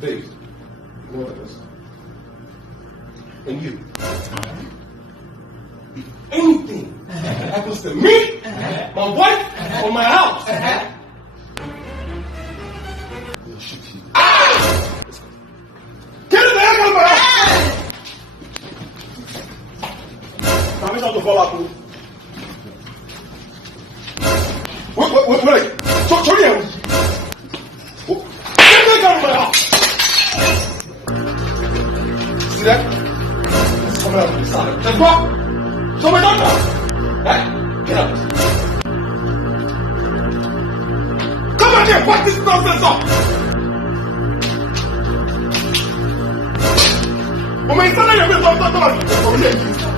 Babe, you know what that is? And you. If anything happens to me, my wife, or my house, I'm gonna shoot you. Get the heck out of my house! Now, I'm fall out. Wait. Turn your head. Get the heck out of my house! See that? It's coming out of the side. Let's go! Show my doctor! Hey, get up. Come on here, fuck this nonsense up! Oh, my son, you're going to talk about it.